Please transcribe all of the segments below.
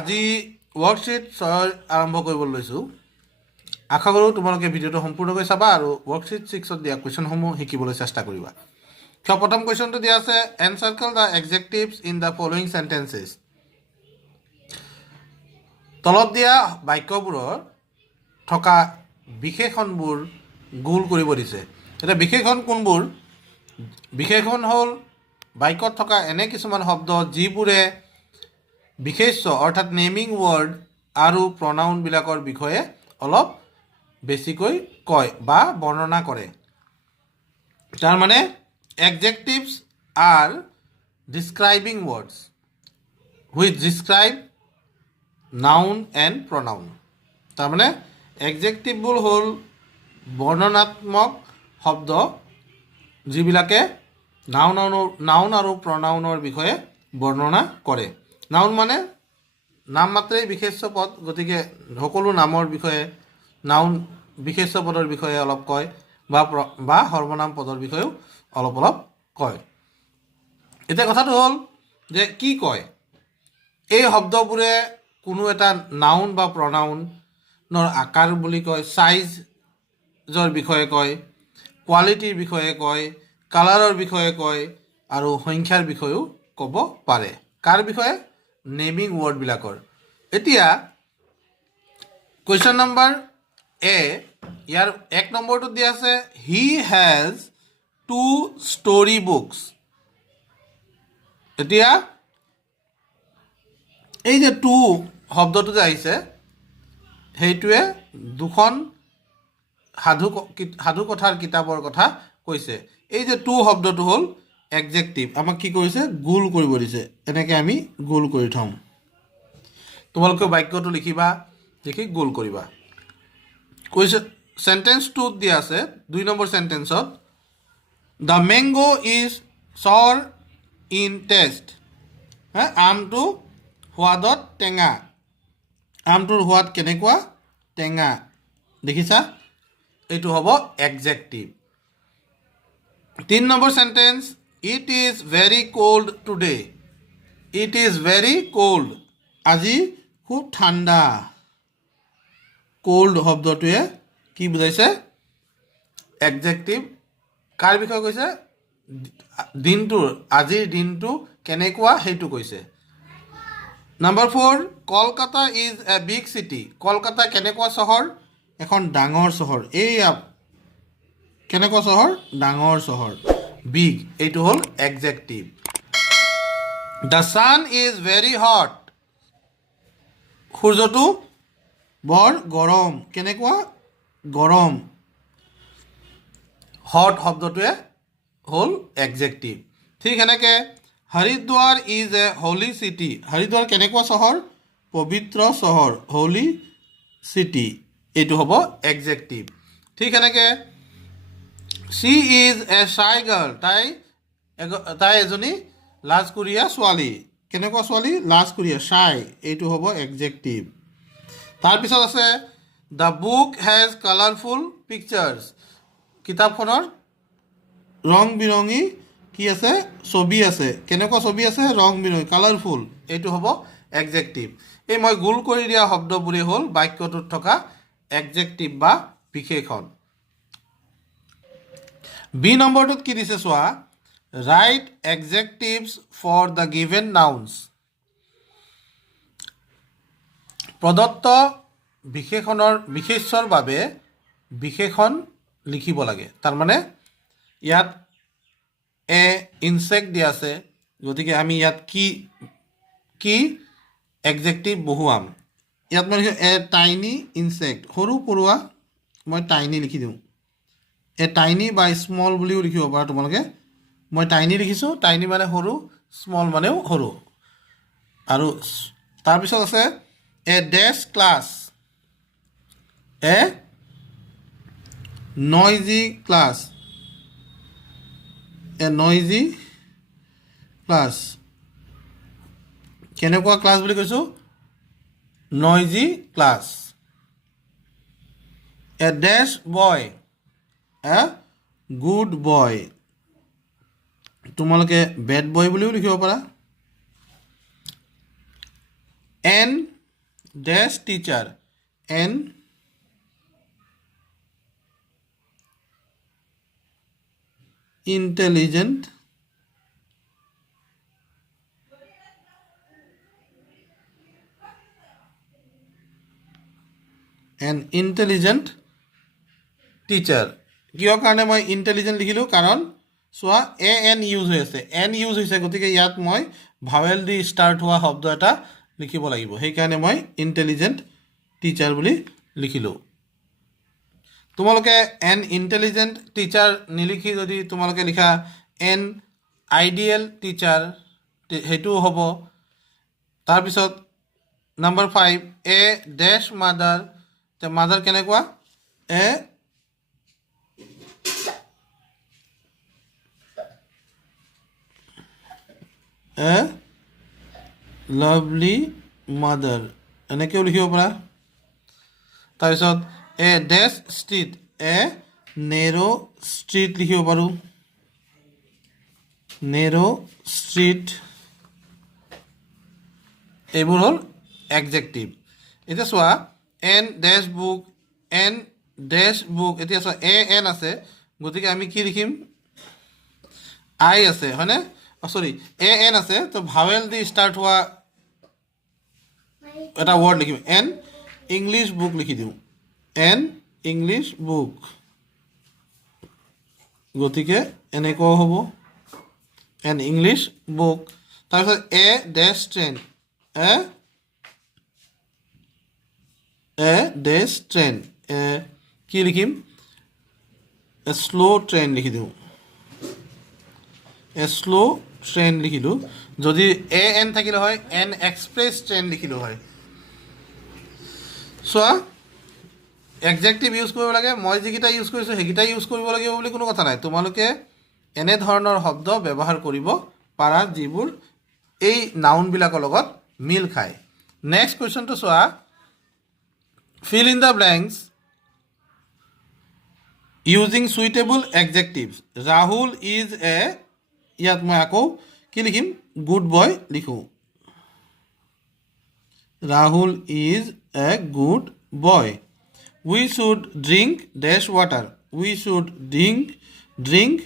আজি worksheet 6 আৰম্ভ কৰিবলৈ লৈছোঁ আশা কৰোঁ তোমালোকে ভিডিঅ'টো সম্পূৰ্ণকৈ চাবা আৰু worksheet 6 ত দিয়া কোৱেশ্যনসমূহ শিকিবলৈ চেষ্টা কৰিবা প্ৰথম কোৱেশ্যনটো দিয়া আছে encircle the adjectives in the following sentences তলত দিয়া বাক্যবোৰৰ থকা বিশেষণবোৰ গোল কৰিব দিছে এটা বিশেষণ কোনবোৰ বিশেষণ হ'ল বাক্যত থকা এনে কিছুমান শব্দ যিবোৰে বিশেষ্য অৰ্থাৎ নেমিং ৱৰ্ড আৰু প্ৰনাউন বিলাকৰ বিষয়ে অলপ বেছিকৈ কয় বা বৰ্ণনা কৰে তাৰ মানে adjectives are describing words which describe noun and pronoun তাৰ মানে adjective বোৰ হ'ল বৰ্ণনাত্মক শব্দ যিবিলাকে নাউন আৰু প্ৰনাউনৰ বিষয়ে বৰ্ণনা কৰে নাউন মানে নাম মাত্ৰেই বিশেষ্য পদ গতিকে সকলো নামৰ বিষয়ে নাউন বিশেষ্য পদৰ বিষয়ে অলপ কয় বা সৰ্বনাম পদৰ বিষয়েও অলপ কয় এতিয়া কথাটো হ'ল যে কি কয় এই শব্দবোৰে কোনো এটা নাউন বা প্ৰনাউনৰ আকাৰ বুলি কয় সাইজৰ বিষয়ে কয় কোৱালিটিৰ বিষয়ে কয় কালাৰৰ বিষয়ে কয় আৰু সংখ্যাৰ বিষয়েও ক'ব পাৰে কাৰ বিষয়ে নেমিং ৱৰ্ডবিলাকৰ এতিয়া কুৱেশ্যন নম্বৰ এ ইয়াৰ 1 নম্বৰটো দিয়া আছে হি হ্যাজ 2 ষ্টৰী বুকছ এতিয়া এই যে 2 শব্দটো যে আহিছে সেইটোৱে দুখন সাধু কথাৰ কিতাপৰ কথা কৈছে এই যে 2 শব্দটো হ'ল এডজেক্টিভ আমাক কি কৰিছে গোল কৰিব দিছে এনেকৈ আমি গোল কৰি থম তোমালোকে বাক্যটো লিখিবা লিখি গোল কৰিবা কৈছে সেন্টেন্স 2 দিয়া আছে 2 নম্বৰ সেন্টেন্সত দ্য মেংগো ইজ সৰ ইন টেষ্ট আমটো সোৱাদত টেঙা আমটোৰ সোৱাদ কেনেকুৱা টেঙা দেখিছা এইটো হ'ব adjective 3 number sentence it is very cold today it is very cold আজি খুব ঠাণ্ডা কোল্ড শব্দটোৱে কি বুজাইছে এডজেক্টিভ কাৰ বিষয়ে কৈছে দিনটোৰ আজিৰ দিনটো কেনেকুৱা সেইটো কৈছে number 4 Kolkata is a big city Kolkata কেনেকুৱা চহৰ এখন ডাঙৰ চহৰ এই কেনেকুৱা চহৰ ডাঙৰ চহৰ বিগ এইটো হ'ল adjective the sun is very hot সূৰ্যটো বৰ গৰম কেনেকুৱা গৰম হট শব্দটোৱে হ'ল এডজেক্টিভ ঠিক এনেকৈ হৰিদ্বাৰ ইজ এ হোলি সিটি হৰিদ্বাৰ কেনেকুৱা চহৰ পবিত্ৰ চহৰ হোলি সিটি এইটো হ'ব এডজেক্টিভ ঠিক এনেকৈ she is a shy girl তাই এজনী লাজকুৰীয়া ছোৱালী কেনেকুৱা ছোৱালী লাজকুৰীয়া shy এইটো হ'ব এডজেক্টিভ তাৰপিছত আছে the book has colorful pictures কিতাপখনৰ ৰং বিৰঙী কি আছে ছবি আছে কেনেকুৱা ছবি আছে ৰং বিৰঙী কালাৰফুল এইটো হ'ব এডজেক্টিভ এই মই গোল কৰি দিয়া শব্দবোৰে হ'ল বাক্যটোত থকা এডজেক্টিভ বা বিশেষণ বি নম্বৰটোত কি দিছে চোৱা write adjectives for the given nouns প্ৰদত্ত বিশেষ্যৰ বাবে বিশেষণ লিখিব লাগে তাৰমানে ইয়াত এ ইনচেক্ট দিয়া আছে গতিকে আমি ইয়াত কি এডজেক্টিভ বহুৱাম ইয়াত মই লিখিছোঁ এ টাইনি ইনচেক্ট সৰু পৰুৱা মই টাইনি লিখি দিওঁ এ টাইনি বা স্মল বুলিও লিখিব পাৰা তোমালোকে মই টাইনি লিখিছোঁ টাইনি মানে সৰু স্মল মানেও সৰু আৰু তাৰপিছত আছে এ ডেছ ক্লাছ এ নইজি ক্লাছ এ নইজি ক্লাছ কেনেকুৱা ক্লাছ বুলি কৈছোঁ নইজি class A dash boy a good boy তোমালোকে বেড বয় বুলিও লিখিব পাৰা An dash teacher. An intelligent teacher কিয় কাৰণে মই ইণ্টেলিজেণ্ট লিখিলোঁ কাৰণ চোৱা এ এন ইউজ হৈ আছে এন ইউজ হৈছে গতিকে ইয়াত মই ভাৱেল দি ষ্টাৰ্ট হোৱা শব্দ এটা লিখিব লাগিব সেইকাৰণে মই ইণ্টেলিজেণ্ট টিচাৰ বুলি লিখিলোঁ তোমালোকে এন ইণ্টেলিজেণ্ট টিচাৰ নিলিখি যদি তোমালোকে লিখা এন আইডিয়েল টিচাৰ সেইটোও হ'ব তাৰপিছত নম্বৰ 5 এ ডেছ মাদাৰ মাদাৰ কেনেকুৱা এ লাভলি মাদাৰ এনেকৈও লিখিব পাৰা তাৰপিছত এ ডেছ ষ্ট্ৰীট এ নেৰো ষ্ট্ৰীট লিখিব পাৰোঁ নেৰো ষ্ট্ৰীট এইবোৰ হ'ল এডজেক্টিভ এতিয়া চোৱা এন ডেছ বুক এতিয়া চোৱা এ এন আছে গতিকে আমি কি লিখিম আই আছে হয়নে সৰি এ এন আছে তো ভাৱেল দি ষ্টাৰ্ট হোৱা এটা ৱৰ্ড লিখিম এন ইংলিছ বুক লিখি দিওঁ এন ইংলিছ বুক গতিকে এনেকুৱাও হ'ব এন ইংলিছ বুক তাৰপিছত এ ডেছ ট্ৰেইন এ ডেছ ট্ৰেইন কি লিখিম শ্ল' ট্ৰেইন লিখি দিওঁ শ্ল' ট্ৰেইন লিখিলোঁ যদি এ এন থাকিলে হয় এন এক্সপ্ৰেছ ট্ৰেইন লিখিলোঁ হয় চোৱা এডজেক্টিভ ইউজ কৰিব লাগে মই যিকেইটা ইউজ কৰিছোঁ সেইকেইটা ইউজ কৰিব লাগিব বুলি কোনো কথা নাই তোমালোকে এনেধৰণৰ শব্দ ব্যৱহাৰ কৰিব পাৰা যিবোৰ এই নাউনবিলাকৰ লগত মিল খায় নেক্সট কুৱেশ্যনটো চোৱা fill in the blanks using suitable adjectives Rahul is a ইয়াত মই আকৌ কি লিখিম গুড বয় লিখোঁ Rahul is a good boy we should drink dash water we should drink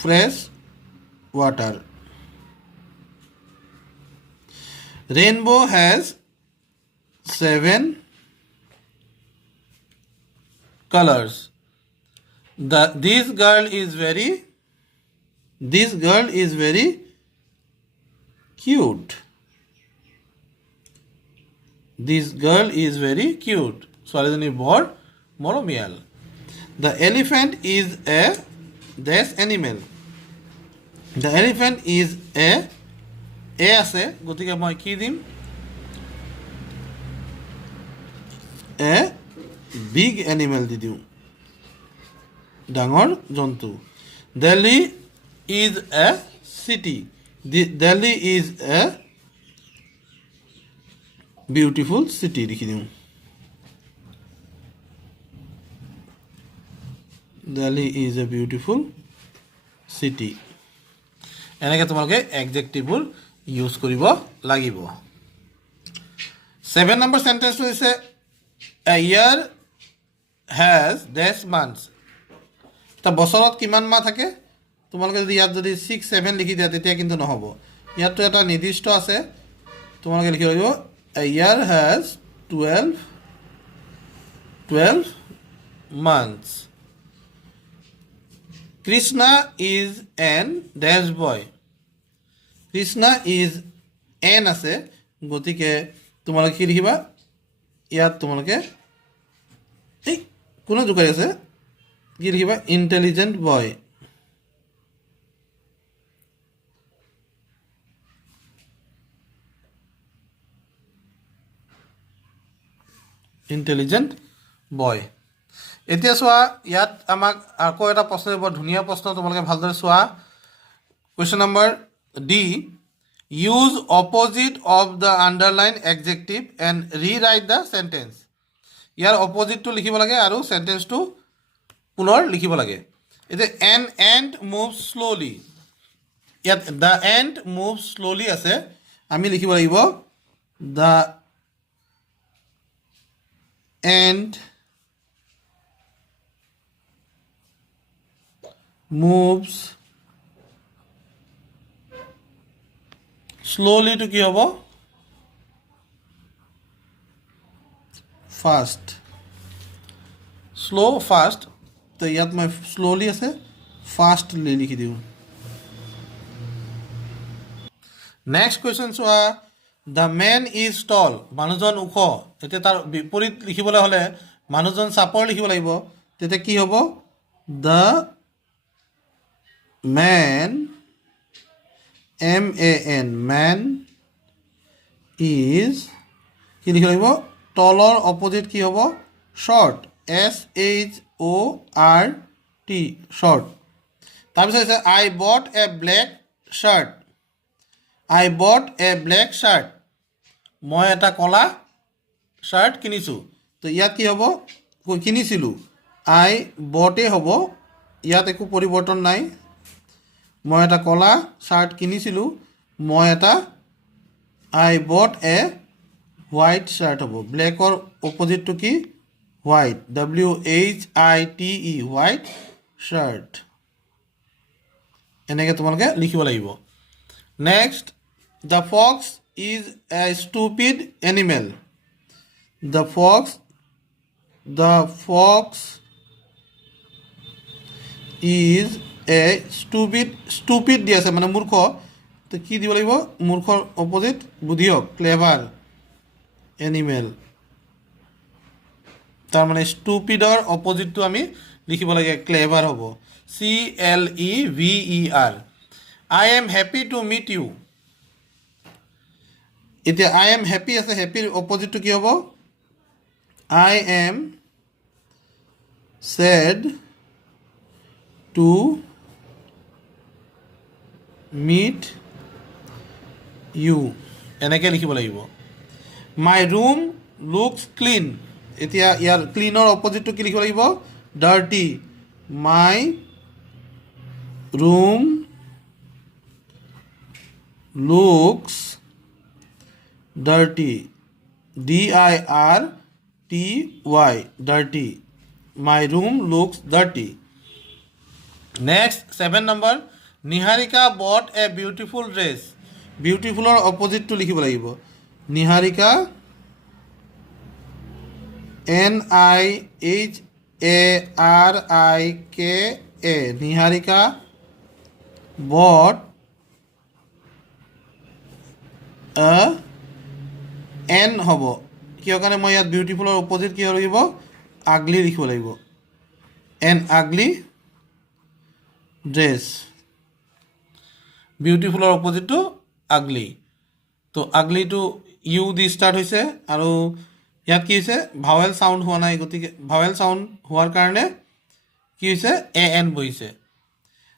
fresh water Rainbow has 7 colors. This girl is very cute. This girl is very cute. ছোৱালীজনী বৰ মৰমীয়াল The elephant is a dash animal. The elephant is a আছে গতিকে মই কি দিম a big animal দি দিওঁ ডাঙৰ জন্তু Delhi is a city Delhi is a beautiful city লিখি দিওঁ Delhi is a beautiful city এনেকৈ তোমালোকে এডজেক্টিভবোৰ ইউজ কৰিব লাগিব 7 নম্বৰ চেণ্টেন্সটো হৈছে এ ইয়াৰ হেজ ডেছ মান্থছ এটা বছৰত কিমান মাহ থাকে তোমালোকে যদি ইয়াত যদি 6 7 লিখি দিয়া তেতিয়া কিন্তু নহ'ব ইয়াততো এটা নিৰ্দিষ্ট আছে তোমালোকে লিখিব লাগিব এ ইয়াৰ has 12 months Krishna is an dash boy Krishna is an আছে গতিকে তোমালোকে কি লিখিবা ইয়াত তোমালোকে এই কোনো জোকাৰি আছে কি লিখিবা ইণ্টেলিজেণ্ট বয় ইণ্টেলিজেণ্ট বয় এতিয়া চোৱা ইয়াত আমাক আকৌ এটা প্ৰশ্ন বৰ ধুনীয়া প্ৰশ্ন তোমালোকে ভালদৰে চোৱা question number D use opposite of the underline adjective and rewrite the sentence ইয়াৰ অপজিটটো লিখিব লাগে আৰু চেণ্টেন্সটো পুনৰ লিখিব লাগে এতিয়া এণ্ড মুভ শ্ল'লি ইয়াত দ্য এণ্ড মুভ শ্ল'লি আছে আমি লিখিব লাগিব দ্য এণ্ড মুভছ শ্ল'লিটো কি হ'ব ফাষ্ট শ্ল' ফাষ্ট তো ইয়াত মই শ্ল'লি আছে ফাষ্টলি লিখি দিওঁ নেক্সট কুৱেশ্যন চোৱা দ্য মেন ইজ টল মানুহজন ওখ এতিয়া তাৰ বিপৰীত লিখিবলৈ হ'লে মানুহজন চাপৰ লিখিব লাগিব তেতিয়া কি হ'ব the man MAN man is কি লিখিব লাগিব তলৰ অপজিট কি হ'ব short SHORT short তাৰপিছত আছে I bought a black shirt মই এটা ক'লা শ্বাৰ্ট কিনিছোঁ তো ইয়াত কি হ'ব কিনিছিলোঁ I bought হ'ব ইয়াত একো পৰিৱৰ্তন নাই মই এটা ক'লা শ্বাৰ্ট কিনিছিলোঁ মই এটা I bought a white shirt হ'ব ব্লেকৰ অপজিটটো কি white WHITE white shirt এনেকৈ তোমালোকে লিখিব লাগিব next the fox is a stupid animal the fox is a stupid দি আছে মানে মূৰ্খ তো কি দিব লাগিব মূৰ্খৰ অপজিট বুদ্ধিয়ক ক্লেভাৰ এনিমেল তাৰমানে ষ্টুপিডৰ অপজিটটো আমি লিখিব লাগে ক্লেভাৰ হ'ব CLEVER I am happy to meet you এতিয়া I am happy আছে হেপিৰ অপজিটটো কি হ'ব I am sad to meet you এনেকৈ লিখিব লাগিব my room looks clean এতিয়া ইয়াৰ ক্লিনৰ অপজিটটো কি লিখিব লাগিব dirty my room looks dirty DIRTY dirty my room looks dirty next 7 number Niharika bought a beautiful dress beautifulৰ অপজিটটো লিখিব লাগিব Niharika NIHARIKA Niharika bought a N হ'ব কিয় কাৰণে মই ইয়াত বিউটিফুলৰ অপজিট কি লাগিব আগলি লিখিব লাগিব an ugly dress বিউটিফুলৰ অপজিটটো আগলি তো আগলিটো ইউ দি ষ্টাৰ্ট হৈছে আৰু ইয়াত কি হৈছে ভাৱেল চাউণ্ড হোৱা নাই গতিকে ভাৱেল চাউণ্ড হোৱাৰ কাৰণে কি হৈছে AN বহিছে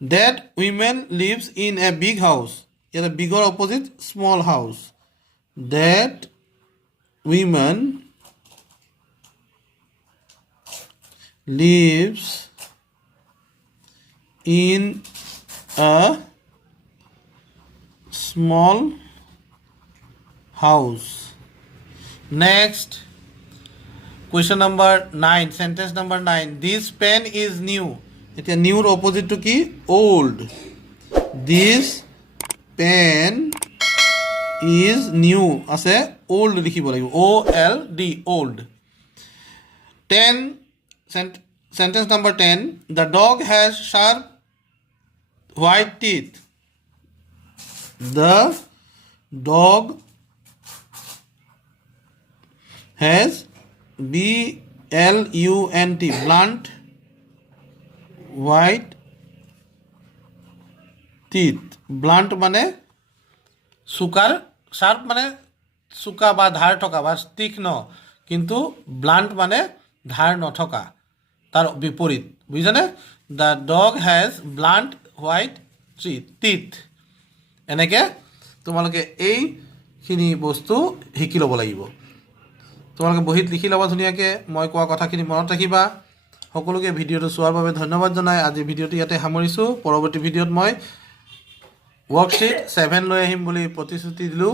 that women lives in a big house ইয়াত বিগৰ opposite small house that women lives in a small house next question number 9 sentence number 9 this pen is new এতিয়া নিউৰ অপজিটটো কি old this pen is new আছে old লিখিব লাগিব OLD old 10 sentence number 10 the dog has sharp white teeth the dog has BLUNT blunt white teeth blunt মানে চুকাৰ sharp মানে চুকা বা ধাৰ থকা বা তীক্ষ্ণ কিন্তু ব্লান্ট মানে ধাৰ নথকা তাৰ বিপৰীত বুজিছানে the dog has blunt white teeth এনেকৈ তোমালোকে এইখিনি বস্তু শিকি ল'ব লাগিব তোমালোকে বহীত লিখি ল'বা ধুনীয়াকৈ মই কোৱা কথাখিনি মনত ৰাখিবা সকলোকে ভিডিঅ'টো চোৱাৰ বাবে ধন্যবাদ জনাই আজি ভিডিঅ'টো ইয়াতে সামৰিছোঁ পৰৱৰ্তী ভিডিঅ'ত মই ৱৰ্কশ্বীট 7 লৈ আহিম বুলি প্ৰতিশ্ৰুতি দিলোঁ